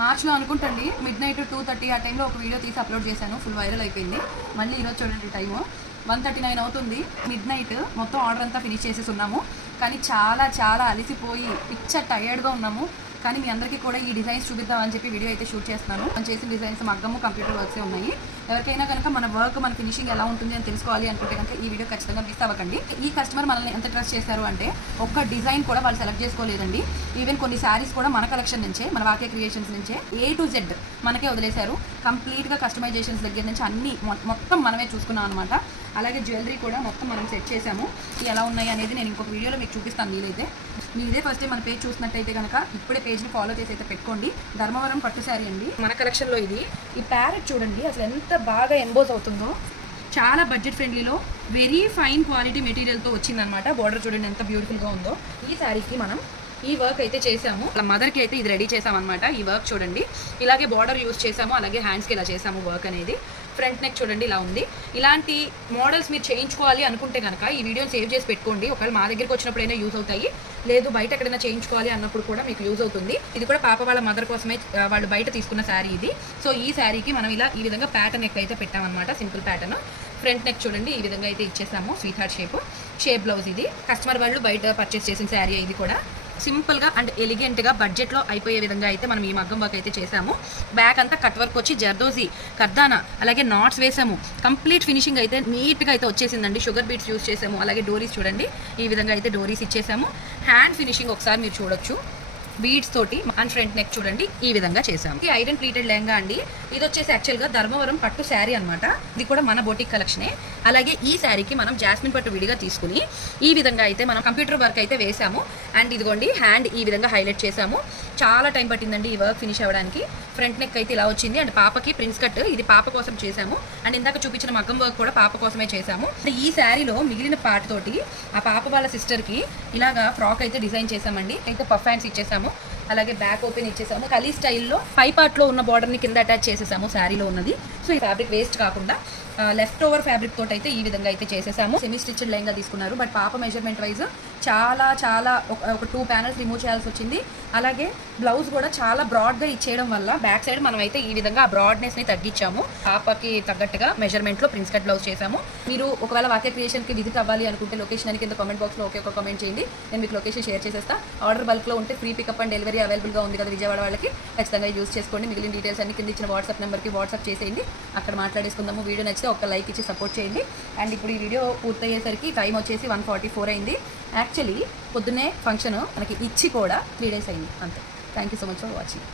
మార్చ్లో అనుకుంటండి mid night 2:30 ఆ టైంలో ఒక వీడియో తీసి అప్లోడ్ చేశాను, ఫుల్ వైరల్ అయిపోయింది. మళ్ళీ ఈరోజు చూడండి టైము 1:39 అవుతుంది. మిడ్ నైట్ మొత్తం ఆర్డర్ అంతా ఫినిష్ చేసేసి ఉన్నాము. కానీ చాలా చాలా అలిసిపోయి టైర్డ్గా ఉన్నాము. కానీ మీ అందరికీ కూడా ఈ డిజైన్స్ చూపిద్దామని చెప్పి వీడియో అయితే షూట్ చేస్తున్నాను. మనం చేసిన డిజైన్స్ మగ్గము కంప్యూటర్ వర్క్సే ఉన్నాయి. ఎవరికైనా కనుక మన వర్క్ మన ఫినిషింగ్ ఎలా ఉంటుంది అని తెలుసుకోవాలి అనుకుంటే కనుక ఈ వీడియో ఖచ్చితంగా మిస్ అవ్వకండి. ఈ కస్టమర్ మనల్ని ఎంత ట్రస్ట్ చేశారు అంటే ఒక్క డిజైన్ కూడా వాళ్ళు సెలెక్ట్ చేసుకోలేదండి. ఈవెన్ కొన్ని శారీస్ కూడా మన కలెక్షన్ నుంచే, మన వాకే క్రియేషన్స్ నుంచే A to Z మనకే వదిలేశారు. కంప్లీట్గా కస్టమైజేషన్స్ దగ్గర నుంచి అన్ని మొత్తం మనమే చూసుకున్నాం అనమాట. అలాగే జ్యువెలరీ కూడా మొత్తం మనం సెట్ చేసాము. ఎలా ఉన్నాయి అనేది నేను ఇంకొక వీడియోలో మీకు చూపిస్తాను. వీలైతే మీరు ఇదే ఫస్ట్ టైం మన పేజ్ చూసినట్టయితే కనుక ఇప్పుడే పేజ్ని ఫాలో చేసి అయితే పెట్టుకోండి. ధర్మవరం పట్టు శారీ అండి మన కలెక్షన్లో ఇది. ఈ ప్యారెట్ చూడండి అసలు ఎంత బాగా ఎంబోజ్ అవుతుందో. చాలా బడ్జెట్ ఫ్రెండ్లీలో వెరీ ఫైన్ క్వాలిటీ మెటీరియల్తో వచ్చిందనమాట. బార్డర్ చూడండి ఎంత బ్యూటిఫుల్గా ఉందో. ఈ శారీకి మనం ఈ వర్క్ అయితే చేసాము. అలా మదర్కి అయితే ఇది రెడీ చేసామన్నమాట. ఈ వర్క్ చూడండి ఇలాగే బార్డర్ యూజ్ చేసాము, అలాగే హ్యాండ్స్కి ఇలా చేసాము వర్క్ అనేది. ఫ్రంట్ నెక్ చూడండి ఇలా ఉంది. ఇలాంటి మోడల్స్ మీరు చేయించుకోవాలి అనుకుంటే కనుక ఈ వీడియోని సేవ్ చేసి పెట్టుకోండి. ఒకవేళ మా దగ్గరికి వచ్చినప్పుడైనా యూజ్ అవుతాయి, లేదు బయట ఎక్కడైనా చేయించుకోవాలి అన్నప్పుడు కూడా మీకు యూజ్ అవుతుంది. ఇది కూడా పాప వాళ్ళ మదర్ కోసమే వాళ్ళు బయట తీసుకున్న శారీ ఇది. సో ఈ శారీకి మనం ఇలా ఈ విధంగా ప్యాటర్న్ నెక్ అయితే పెట్టామన్నమాట. Simple pattern. ఫ్రంట్ నెక్ చూడండి ఈ విధంగా అయితే ఇచ్చేసాము. Sweet heart shape blouse. ఇది కస్టమర్ వాళ్ళు బయట పర్చేస్ చేసిన శారీ. ఇది కూడా సింపుల్గా అండ్ ఎలిగెంట్గా బడ్జెట్లో అయిపోయే విధంగా అయితే మనం ఈ మగ్గం వర్క్ అయితే చేసాము. బ్యాక్ అంతా కట్ వర్క్ వచ్చి జర్దోజీ కర్దానా అలాగే నాట్స్ వేసాము. కంప్లీట్ ఫినిషింగ్ అయితే నీట్గా అయితే వచ్చేసిందండి. షుగర్ బీట్స్ యూజ్ చేసాము. అలాగే డోరీస్ చూడండి ఈ విధంగా అయితే డోరీస్ ఇచ్చేసాము. హ్యాండ్ ఫినిషింగ్ ఒకసారి మీరు చూడొచ్చు బీడ్స్ తోటి. అండ్ ఫ్రంట్ నెక్ చూడండి ఈ విధంగా చేసాము. ఈ ఐరన్ ప్లీటెడ్ లెహంగా అండి. ఇది వచ్చేసి యాక్చువల్గా ధర్మవరం పట్టు శారీ అనమాట. ఇది కూడా మన బొటిక్ కలెక్షనే. అలాగే ఈ శారీకి మనం జాస్మిన్ పట్టు విడిగా తీసుకుని ఈ విధంగా అయితే మనం కంప్యూటర్ వర్క్ అయితే వేసాము. అండ్ ఇదిగోండి హ్యాండ్ ఈ విధంగా హైలైట్ చేసాము. చాలా టైం పట్టిందండి ఈ వర్క్ ఫినిష్ అవ్వడానికి. ఫ్రంట్ నెక్ అయితే ఇలా వచ్చింది. అండ్ పాపకి ప్రిన్స్ కట్ ఇది పాప కోసం చేసాము. అండ్ ఇందాక చూపించిన మగ్గం వర్క్ కూడా పాప కోసమే చేసాము. ఈ శారీలో మిగిలిన పార్ట్ తోటి ఆ పాప వాళ్ళ సిస్టర్కి ఇలాగా ఫ్రాక్ అయితే డిజైన్ చేసామండి. అయితే పఫ్ హ్యాండ్స్ ఇచ్చేసాము. అలాగే బ్యాక్ ఓపెన్ ఇచ్చేసాము. కలీ స్టైల్లో పై పార్ట్లో ఉన్న బార్డర్ని కింద అటాచ్ చేసేసాము శారీలో ఉన్నది. సో ఈ ఫ్యాబ్రిక్ వేస్ట్ కాకుండా లెఫ్ట్ ఓవర్ ఫ్యాబ్రిక్ తోటి అయితే ఈ విధంగా అయితే చేసేసాము. సెమీ స్టిచ్డ్ లెహంగా తీసుకున్నారు. బట్ పాప మెజర్మెంట్ వైజ్ చాలా చాలా ఒక 2 panels రిమూవ్ చేయాల్సి వచ్చింది. అలాగే బ్లౌజ్ కూడా చాలా బ్రాడ్గా ఇచ్చేయడం వల్ల బ్యాక్ సైడ్ మనం అయితే ఈ విధంగా ఆ బ్రాడ్నెస్ని తగ్గించాము. పాపకి తగ్గట్టుగా మెజర్మెంట్లో ప్రిన్స్ కట్ బ్లౌజ్ చేసాము. మీరు ఒకవేళ వాకే క్రియేషన్కి విజిట్ అవ్వాలి అనుకుంటే లొకేషన్ అని కింద కామెంట్ బాక్స్లో ఒక కామెంట్ చేయండి. నేను మీకు లొకేషన్ షేర్ చేసేస్తా. ఆర్డర్ బల్క్లో ఉంటే ఫ్రీ పికప్ అండ్ డెలివరీ అవైలబుల్గా ఉంది కదా విజయవాడ వాళ్ళకి. ఖచ్చితంగా యూజ్ చేసుకోండి. మిగిలిన డీటెయిల్స్ అన్ని కింద ఇచ్చిన వాట్సాప్ నెంబర్కి వాట్సాప్ చేసేయండి. అక్కడ మాట్లాడేసుకుందాము. వీడియో నచ్చితే ఒక లైక్ ఇచ్చి సపోర్ట్ చేయండి. అండ్ ఇప్పుడు ఈ వీడియో పూర్తయ్యేసరికి టైం వచ్చేసి 1:44 అయింది. యాక్చువల్లీ పొద్దున్నే ఫంక్షన్ మనకి ఇచ్చి కూడా 3 days అయింది అంతే. Thank you so much for watching.